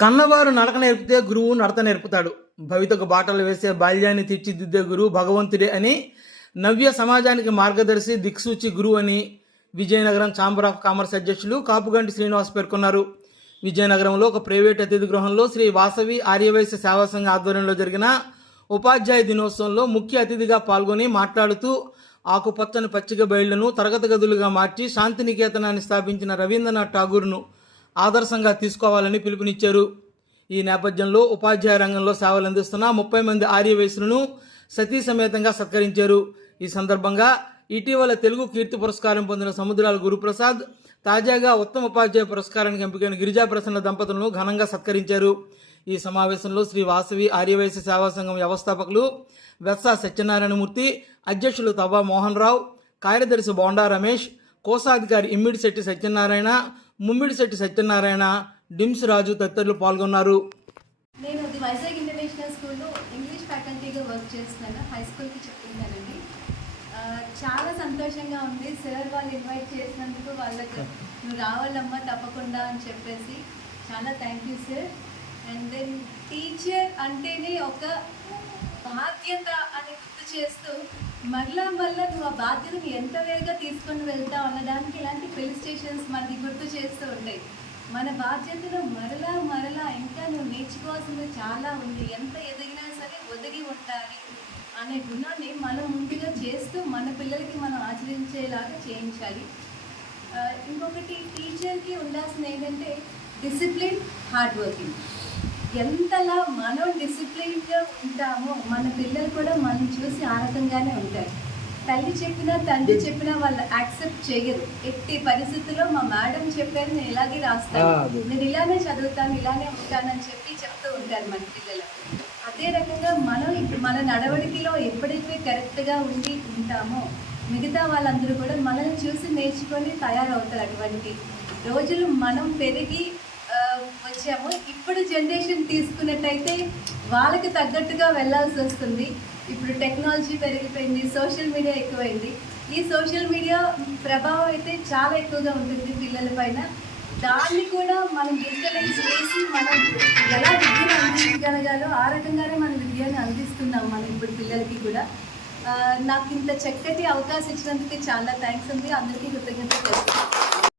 కన్నవారు నడక నేర్పితే గురువు నడత నేర్పుతాడు. భవితకు బాటలు వేసే బాల్యాన్ని తీర్చిదిద్దే గురువు భగవంతుడే అని నవ్య సమాజానికి మార్గదర్శి దిక్సూచి గురువు అని విజయనగరం ఛాంబర్ ఆఫ్ కామర్స్ అధ్యక్షులు కాపుగంటి శ్రీనివాస్ పేర్కొన్నారు. విజయనగరంలో ఒక ప్రైవేట్ అతిథి గృహంలో శ్రీ వాసవి ఆర్యవైశ్య సేవా సంఘ ఆధ్వర్యంలో జరిగిన ఉపాధ్యాయ దినోత్సవంలో ముఖ్య అతిథిగా పాల్గొని మాట్లాడుతూ ఆకుపచ్చని పచ్చిక బయళ్ళను తరగతి గదులుగా మార్చి శాంతినికేతనాన్ని స్థాపించిన రవీంద్రనాథ్ ఠాగూర్ను ఆదర్శంగా తీసుకోవాలని పిలుపునిచ్చారు. ఈ నేపథ్యంలో ఉపాధ్యాయ రంగంలో సేవలు అందిస్తున్న ముప్పై మంది ఆర్యవైశ్యులను సతీ సమేతంగా సత్కరించారు. ఈ సందర్భంగా ఇటీవల తెలుగు కీర్తి పురస్కారం పొందిన సముద్రాల గురుప్రసాద్ తాజాగా ఉత్తమ ఉపాధ్యాయ పురస్కారానికి ఎంపికైన గిరిజా ప్రసన్న దంపతులను ఘనంగా సత్కరించారు. ఈ సమావేశంలో శ్రీ వాసవి ఆర్యవైశ్య సేవా సంఘం వ్యవస్థాపకులు వెత్స సత్యనారాయణమూర్తి అధ్యక్షులు తవ్వా మోహన్ రావు కార్యదర్శి బోండా రమేష్ కోశాధికారి ఇమ్మిడిశెట్టి సత్యనారాయణ ముమ్మిడిశెట్టి సత్యనారాయణ డిమ్స్ రాజు తదితరులు పాల్గొన్నారు. నేను ది వైజాగ్ ఇంటర్నేషనల్ స్కూల్లో ఇంగ్లీష్ ఫ్యాకల్టీగా వర్క్ చేస్తున్నాను. హై స్కూల్కి చెప్తున్నానండి. చాలా సంతోషంగా ఉంది. సార్ వాళ్ళు ఇన్వైట్ చేసినందుకు వాళ్ళకు నువ్వు రావాలమ్మా తప్పకుండా అని చెప్పేసి చాలా thank you sir. And then teacher అంటేనే ఒక బాధ్యత అని గుర్తు చేస్తూ మరలా వల్ల నువ్వు ఆ బాధ్యతను ఎంత వేగంగా తీసుకొని వెళ్తావు అన్నదానికి ఇలాంటి ఫెలిస్టేషన్స్ మనకి గుర్తు చేస్తూ ఉంటాయి. మన బాధ్యతను మరలా మరలా ఇంకా నువ్వు నేర్చుకోవాల్సింది చాలా ఉంది. ఎంత ఎదిగినా సరే ఒదిగి ఉండాలి అనే గుణాన్ని మనం ముందుగా చేస్తూ మన పిల్లలకి మనం ఆచరించేలాగా చేయించాలి. ఇంకొకటి టీచర్కి ఉండాల్సింది ఏంటంటే డిసిప్లిన్ హార్డ్ వర్కింగ్ ఎంతలా మనం డిసిప్లిన్గా ఉంటామో మన పిల్లలు కూడా మనం చూసి ఆ రకంగానే ఉంటారు. తల్లి చెప్పినా తండ్రి చెప్పినా వాళ్ళు యాక్సెప్ట్ చేయరు. ఎట్టి పరిస్థితుల్లో మా మేడం చెప్పారు నేను ఇలాగే రాస్తాను. నేను ఇలానే చదువుతాను ఇలానే ఉంటానని చెప్పి చెప్తూ ఉంటారు మన పిల్లలు. అదే రకంగా మనం ఇప్పుడు మన నడవడికలో ఎప్పుడైతే కరెక్ట్గా ఉండి ఉంటామో మిగతా వాళ్ళందరూ కూడా మనల్ని చూసి నేర్చుకొని తయారవుతారు అటువంటి రోజులు మనం పెరిగి వచ్చాము. ఇప్పుడు జనరేషన్ తీసుకున్నట్టయితే వాళ్ళకి తగ్గట్టుగా వెళ్ళాల్సి వస్తుంది. ఇప్పుడు టెక్నాలజీ పెరిగిపోయింది సోషల్ మీడియా ఎక్కువైంది. ఈ సోషల్ మీడియా ప్రభావం అయితే చాలా ఎక్కువగా ఉంటుంది పిల్లల పైన. దాన్ని కూడా మనం డిజిటలైజ్ చేసి మనం ఎలా విద్యను అందించగలగాలో ఆ రకంగానే మనం విద్యను అందిస్తున్నాం మనం ఇప్పుడు పిల్లలకి కూడా. నాకు ఇంత చక్కటి అవకాశం ఇచ్చినందుకు చాలా థ్యాంక్స్ ఉంది అందరికీ కృతజ్ఞతలు